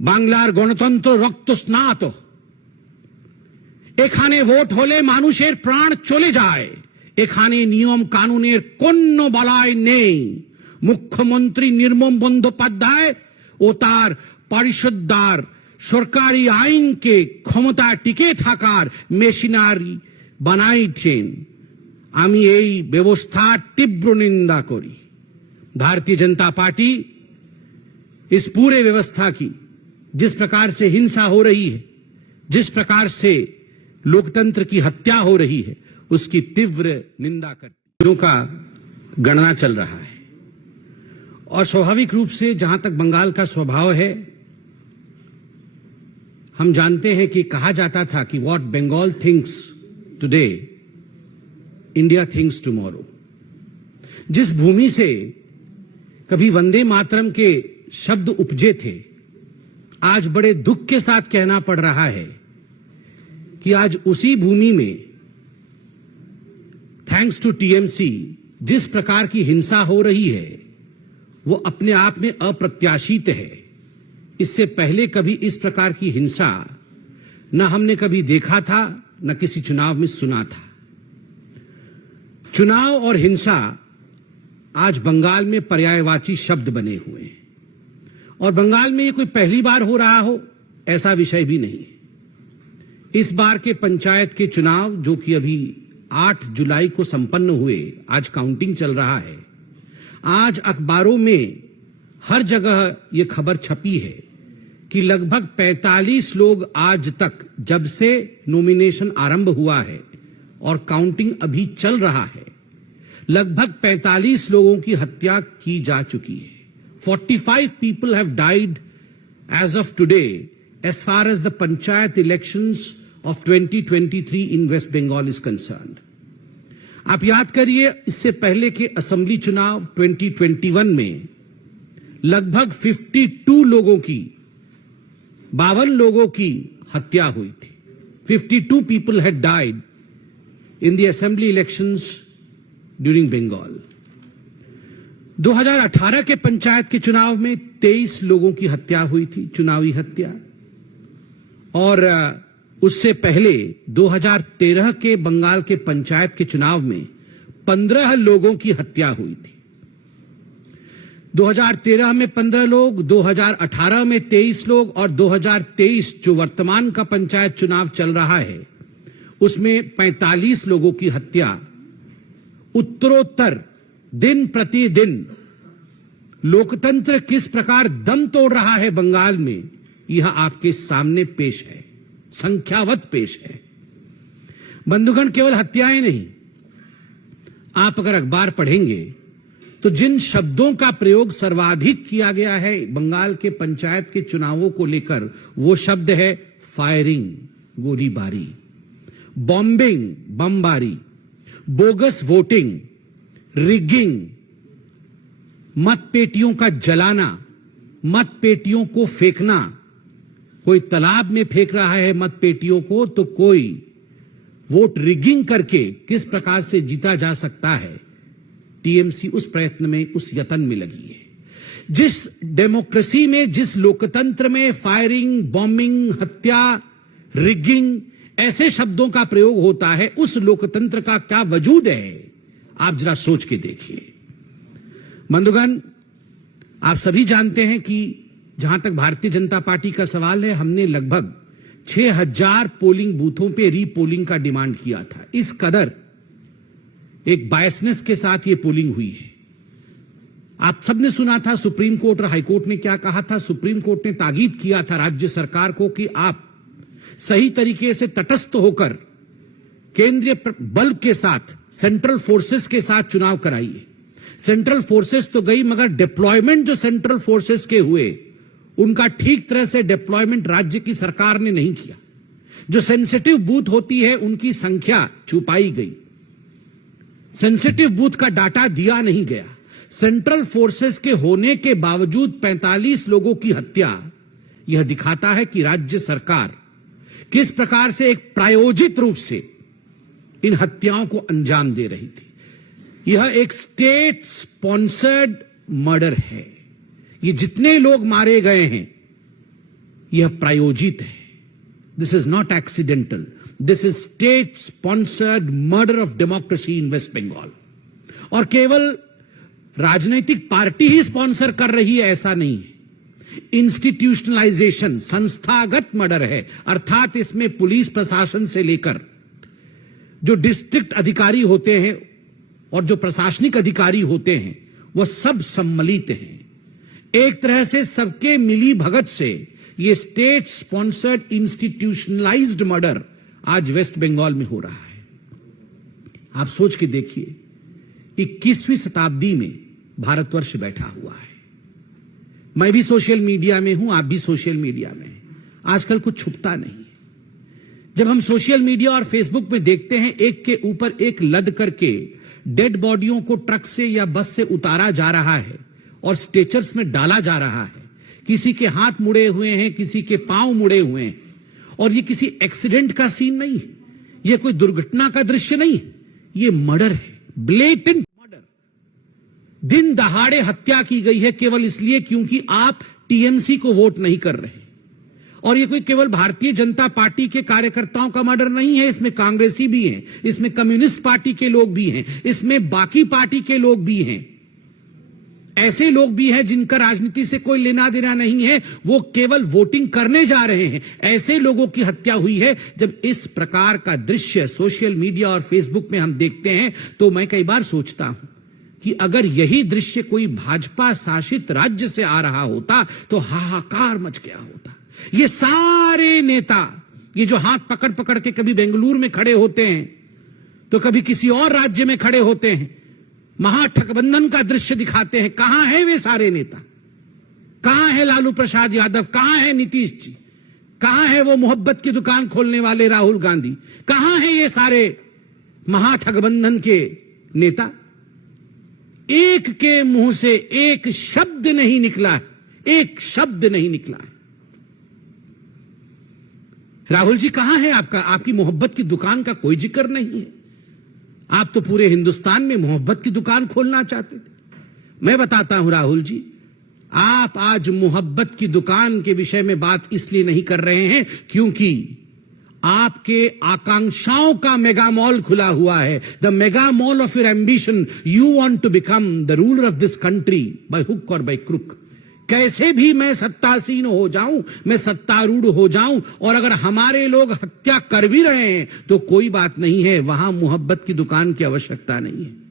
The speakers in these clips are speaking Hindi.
বাংলার গণতন্ত্র রক্ত স্নাত। এখানে ভোট হলে মানুষের প্রাণ চলে যায়। এখানে নিয়ম কানুনের কোনো বালাই নেই। মুখ্যমন্ত্রী নির্মম বন্দ্যোপাধ্যায় ও তার পরিষদদার সরকারি আইনকে ক্ষমতা টিকে থাকার মেশিনারি বানাইছেন। আমি এই ব্যবস্থার তীব্র নিন্দা করি। भारतीय जनता पार्टी इस पूरे व्यवस्था की जिस प्रकार से हिंसा हो रही है, जिस प्रकार से लोकतंत्र की हत्या हो रही है, उसकी तीव्र निंदा करती का गणना चल रहा है। और स्वाभाविक रूप से जहां तक बंगाल का स्वभाव है, हम जानते हैं कि कहा जाता था कि what Bengal thinks today India thinks tomorrow. जिस भूमि से कभी वंदे मातरम के शब्द उपजे थे, आज बड़े दुख के साथ कहना पड़ रहा है कि आज उसी भूमि में थैंक्स टू टीएमसी जिस प्रकार की हिंसा हो रही है, वो अपने आप में अप्रत्याशित है। इससे पहले कभी इस प्रकार की हिंसा न हमने कभी देखा था, न किसी चुनाव में सुना था। चुनाव और हिंसा आज बंगाल में पर्यायवाची शब्द बने हुए हैं। और बंगाल में ये कोई पहली बार हो रहा हो ऐसा विषय भी नहीं है। इस बार के पंचायत के चुनाव जो कि अभी 8 जुलाई को संपन्न हुए, आज काउंटिंग चल रहा है। आज अखबारों में हर जगह ये खबर छपी है कि लगभग 45 लोग आज तक, जब से नॉमिनेशन आरंभ हुआ है और काउंटिंग अभी चल रहा है, लगभग 45 लोगों की हत्या की जा चुकी है। 45 people have died as of today as far as the panchayat elections of 2023 in West Bengal is concerned. आप याद करिए, इससे पहले के असेंबली चुनाव 2021 में लगभग 52 लोगों की, 52 लोगों की हत्या हुई थी। 52 people had died in the assembly elections during Bengal. 2018 के पंचायत के चुनाव में 23 लोगों की हत्या हुई थी, चुनावी हत्या। और उससे पहले 2013 के बंगाल के पंचायत के चुनाव में 15 लोगों की हत्या हुई थी। 2013 में 15 लोग, 2018 में 23 लोग और 2023 जो वर्तमान का पंचायत चुनाव चल रहा है उसमें 45 लोगों की हत्या उत्तरोत्तर दिन प्रतिदिन लोकतंत्र किस प्रकार दम तोड़ रहा है बंगाल में, यह आपके सामने पेश है, संख्यावत पेश है। बंधुगण, केवल हत्याएं नहीं, आप अगर अखबार पढ़ेंगे तो जिन शब्दों का प्रयोग सर्वाधिक किया गया है बंगाल के पंचायत के चुनावों को लेकर, वो शब्द है फायरिंग, गोलीबारी, बॉम्बिंग, बमबारी, बोगस वोटिंग, रिगिंग, मतपेटियों का जलाना, मतपेटियों को फेंकना। कोई तालाब में फेंक रहा है मतपेटियों को, तो कोई वोट रिगिंग करके किस प्रकार से जीता जा सकता है, टीएमसी उस प्रयत्न में, उस यत्न में लगी है। जिस डेमोक्रेसी में, जिस लोकतंत्र में फायरिंग, बॉम्बिंग, हत्या, रिगिंग ऐसे शब्दों का प्रयोग होता है, उस लोकतंत्र का क्या वजूद है, आप जरा सोच के देखिए। बंधुगण, आप सभी जानते हैं कि जहां तक भारतीय जनता पार्टी का सवाल है, हमने लगभग 6000 पोलिंग बूथों पे रीपोलिंग का डिमांड किया था। इस कदर एक बायसनेस के साथ ये पोलिंग हुई है। आप सबने सुना था सुप्रीम कोर्ट और हाईकोर्ट ने क्या कहा था। सुप्रीम कोर्ट ने ताकीद किया था राज्य सरकार को कि आप सही तरीके से तटस्थ होकर केंद्रीय बल के साथ, सेंट्रल फोर्सेस के साथ चुनाव कराइए। सेंट्रल फोर्सेस तो गई, मगर डिप्लॉयमेंट जो सेंट्रल फोर्सेस के हुए, उनका ठीक तरह से डिप्लॉयमेंट राज्य की सरकार ने नहीं किया। जो सेंसिटिव बूथ होती है उनकी संख्या छुपाई गई, सेंसिटिव बूथ का डाटा दिया नहीं गया। सेंट्रल फोर्सेस के होने के बावजूद 45 लोगों की हत्या, यह दिखाता है कि राज्य सरकार किस प्रकार से एक प्रायोजित रूप से इन हत्याओं को अंजाम दे रही थी। यह एक स्टेट स्पॉन्सर्ड मर्डर है। ये जितने लोग मारे गए हैं यह प्रायोजित है। This is not accidental, this is state sponsored murder of democracy in West Bengal. और केवल राजनीतिक पार्टी ही स्पॉन्सर कर रही है ऐसा नहीं है, इंस्टीट्यूशनलाइजेशन, संस्थागत मर्डर है। अर्थात इसमें पुलिस प्रशासन से लेकर जो डिस्ट्रिक्ट अधिकारी होते हैं और जो प्रशासनिक अधिकारी होते हैं वह सब सम्मिलित हैं। एक तरह से सबके मिली भगत से यह स्टेट स्पॉन्सर्ड इंस्टीट्यूशनलाइज्ड मर्डर आज वेस्ट बंगाल में हो रहा है। आप सोच के देखिए, 21वीं शताब्दी में भारतवर्ष बैठा हुआ है। मैं भी सोशल मीडिया में हूं, आप भी सोशल मीडिया में हैं। आजकल कुछ छुपता नहीं। जब हम सोशल मीडिया और फेसबुक में देखते हैं एक के ऊपर एक लद करके डेड बॉडियों को ट्रक से या बस से उतारा जा रहा है और स्ट्रेचर्स में डाला जा रहा है, किसी के हाथ मुड़े हुए हैं, किसी के पांव मुड़े हुए हैं, और ये किसी एक्सीडेंट का सीन नहीं है, ये कोई दुर्घटना का दृश्य नहीं है, ये मर्डर है, ब्लेटेंट मर्डर। दिन दहाड़े हत्या की गई है केवल इसलिए क्योंकि आप टीएमसी को वोट नहीं कर रहे। और ये कोई केवल भारतीय जनता पार्टी के कार्यकर्ताओं का मर्डर नहीं है, इसमें कांग्रेसी भी हैं, इसमें कम्युनिस्ट पार्टी के लोग भी हैं, इसमें बाकी पार्टी के लोग भी हैं, ऐसे लोग भी हैं जिनका राजनीति से कोई लेना देना नहीं है, वो केवल वोटिंग करने जा रहे हैं। ऐसे लोगों की हत्या हुई है। जब इस प्रकार का दृश्य सोशल मीडिया और फेसबुक में हम देखते हैं तो मैं कई बार सोचता हूं कि अगर यही दृश्य कोई भाजपा शासित राज्य से आ रहा होता तो हाहाकार मच गया होता। ये सारे नेता, ये जो हाथ पकड़ पकड़ के कभी बेंगलुरु में खड़े होते हैं तो कभी किसी और राज्य में खड़े होते हैं, महागठबंधन का दृश्य दिखाते हैं। कहां है वे सारे नेता? कहां है लालू प्रसाद यादव? कहां है नीतीश जी? कहां है वो मोहब्बत की दुकान खोलने वाले राहुल गांधी? कहां है ये सारे महागठबंधन के नेता? एक के मुंह से एक शब्द नहीं निकला है, एक शब्द नहीं निकला है। राहुल जी कहां है आपका? आपकी मोहब्बत की दुकान का कोई जिक्र नहीं है। आप तो पूरे हिंदुस्तान में मोहब्बत की दुकान खोलना चाहते थे। मैं बताता हूं राहुल जी, आप आज मोहब्बत की दुकान के विषय में बात इसलिए नहीं कर रहे हैं क्योंकि आपके आकांक्षाओं का मेगा मॉल खुला हुआ है। The mega mall of your ambition. You want to become the ruler of this country by hook और बाय क्रुक। कैसे भी मैं सत्तासीन हो जाऊं, मैं सत्तारूढ़ हो जाऊं, और अगर हमारे लोग हत्या कर भी रहे हैं तो कोई बात नहीं है, वहां मोहब्बत की दुकान की आवश्यकता नहीं है।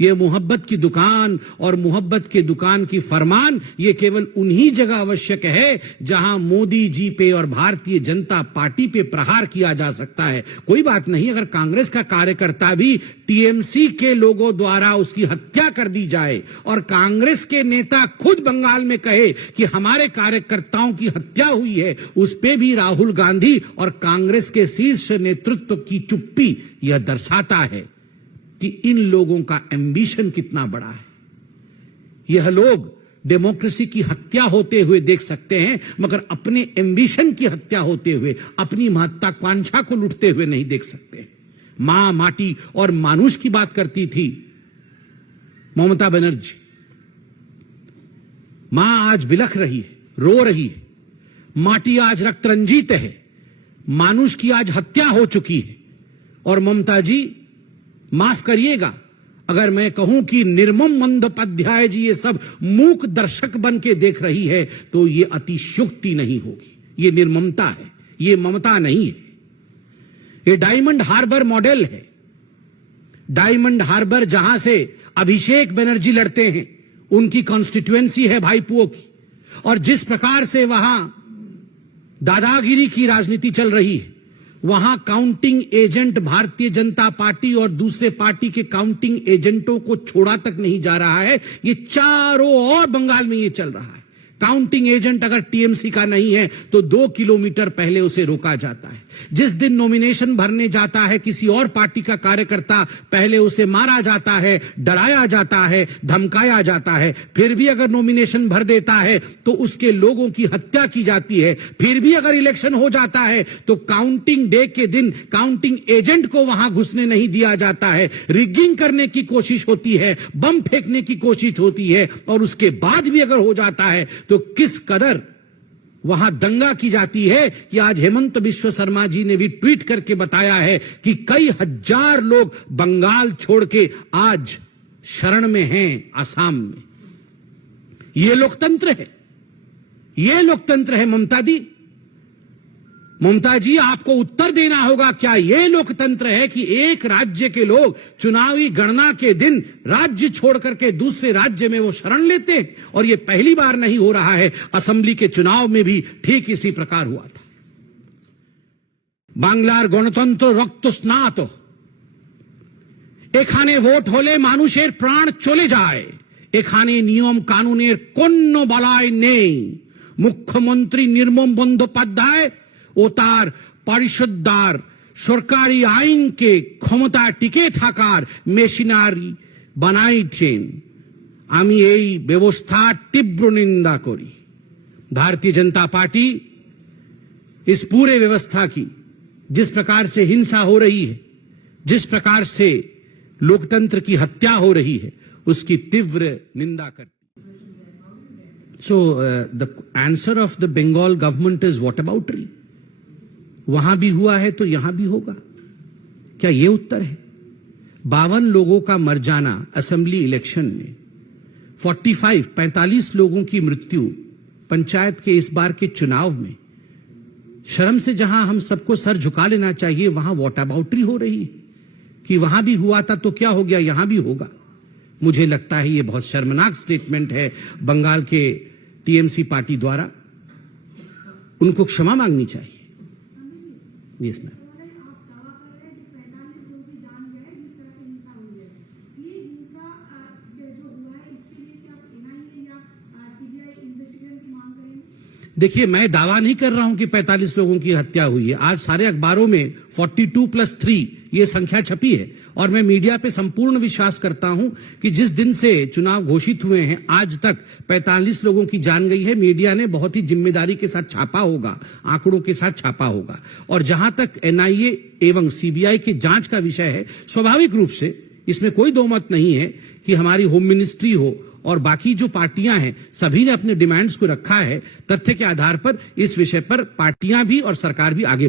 ये मोहब्बत की दुकान और मोहब्बत के दुकान की फरमान ये केवल उन्हीं जगह आवश्यक है जहां मोदी जी पे और भारतीय जनता पार्टी पे प्रहार किया जा सकता है। कोई बात नहीं अगर कांग्रेस का कार्यकर्ता भी टीएमसी के लोगों द्वारा उसकी हत्या कर दी जाए और कांग्रेस के नेता खुद बंगाल में कहे कि हमारे कार्यकर्ताओं की हत्या हुई है, उस पे भी राहुल गांधी और कांग्रेस के शीर्ष नेतृत्व की चुप्पी यह दर्शाता है कि इन लोगों का एम्बिशन कितना बड़ा है। यह लोग डेमोक्रेसी की हत्या होते हुए देख सकते हैं मगर अपने एम्बिशन की हत्या होते हुए, अपनी महत्वाकांक्षा को लुटते हुए नहीं देख सकते। मां, माटी और मानुष की बात करती थी ममता बनर्जी। मां आज बिलख रही है, रो रही है। माटी आज रक्त रंजित है। मानुष की आज हत्या हो चुकी है। और ममता जी माफ करिएगा अगर मैं कहूं कि निर्मम बंदोपाध्याय जी ये सब मूक दर्शक बन के देख रही है तो ये अतिशयोक्ति नहीं होगी। ये निर्ममता है, ये ममता नहीं है। ये डायमंड हार्बर मॉडल है। डायमंड हार्बर जहां से अभिषेक बनर्जी लड़ते हैं, उनकी कॉन्स्टिट्यूएंसी है भाईपुओं की, और जिस प्रकार से वहां दादागिरी की राजनीति चल रही है, वहां counting agent Bharatiya Janata party और दूसरे पार्टी के काउंटिंग एजेंटों को छोड़ा तक नहीं जा रहा है। ये चारों ओर बंगाल में ये चल रहा है। काउंटिंग एजेंट अगर टीएमसी का नहीं है तो 2 किलोमीटर पहले उसे रोका जाता है। जिस दिन नॉमिनेशन भरने जाता है किसी और पार्टी का कार्यकर्ता, पहले उसे मारा जाता है, डराया जाता है, धमकाया जाता है। फिर भी अगर नॉमिनेशन भर देता है तो उसके लोगों की हत्या की जाती है। फिर भी अगर इलेक्शन हो जाता है तो काउंटिंग डे के दिन काउंटिंग एजेंट को वहां घुसने नहीं दिया जाता है। रिगिंग करने की कोशिश होती है, बम फेंकने की कोशिश होती है, और उसके बाद भी अगर हो जाता है तो किस कदर वहां दंगा की जाती है कि आज हेमंत बिश्व शर्मा जी ने भी ट्वीट करके बताया है कि कई हजार लोग बंगाल छोड़ के आज शरण में हैं आसाम में। ये लोकतंत्र है, ये लोकतंत्र है ममता दी। ममता जी, आपको उत्तर देना होगा, क्या यह लोकतंत्र है कि एक राज्य के लोग चुनावी गणना के दिन राज्य छोड़ करके दूसरे राज्य में वो शरण लेते हैं? और यह पहली बार नहीं हो रहा है, असेंबली के चुनाव में भी ठीक इसी प्रकार हुआ था। বাংলার গণতন্ত্র রক্ত স্নাত, এখানে ভোট হলে মানুষের প্রাণ চলে যায়, এখানে নিয়ম কানুনের কোনো বলয় নেই। মুখ্যমন্ত্রী নির্মম বন্দ্যোপাধ্যায় ও তার পরিষদদার সরকারি আইনকে ক্ষমতা টিকে থাকার মেশিনারি বানাইছেন। আমি এই ব্যবস্থার তীব্র নিন্দা করি। भारतीय जनता पार्टी इस पूरे व्यवस्था की जिस प्रकार से हिंसा हो रही है, जिस प्रकार से लोकतंत्र की हत्या हो रही है, उसकी तीव्र निंदा करती। So the answer of the Bengal government is whataboutery. वहां भी हुआ है तो यहां भी होगा, क्या ये उत्तर है? 52 लोगों का मर जाना असेंबली इलेक्शन में, 45 लोगों की मृत्यु पंचायत के इस बार के चुनाव में। शर्म से जहां हम सबको सर झुका लेना चाहिए, वहां वॉटअबाउटरी हो रही है कि वहां भी हुआ था तो क्या हो गया, यहां भी होगा। मुझे लगता है ये बहुत शर्मनाक स्टेटमेंट है बंगाल के टीएमसी पार्टी द्वारा, उनको क्षमा मांगनी चाहिए। Yes ma'am. देखिए, मैं दावा नहीं कर रहा हूं कि 45 लोगों की हत्या हुई है। आज सारे अखबारों में 42+3 ये संख्या छपी है और मैं मीडिया पे संपूर्ण विश्वास करता हूं कि जिस दिन से चुनाव घोषित हुए हैं आज तक 45 लोगों की जान गई है। मीडिया ने बहुत ही जिम्मेदारी के साथ छापा होगा, आंकड़ों के साथ छापा होगा। और जहां तक एनआईए एवं सीबीआई की जांच का विषय है, स्वाभाविक रूप से इसमें कोई दो मत नहीं है कि हमारी होम मिनिस्ट्री हो और बाकी जो पार्टियां हैं, सभी ने अपने डिमांड्स को रखा है। तथ्य के आधार पर इस विषय पर पार्टियां भी और सरकार भी आगे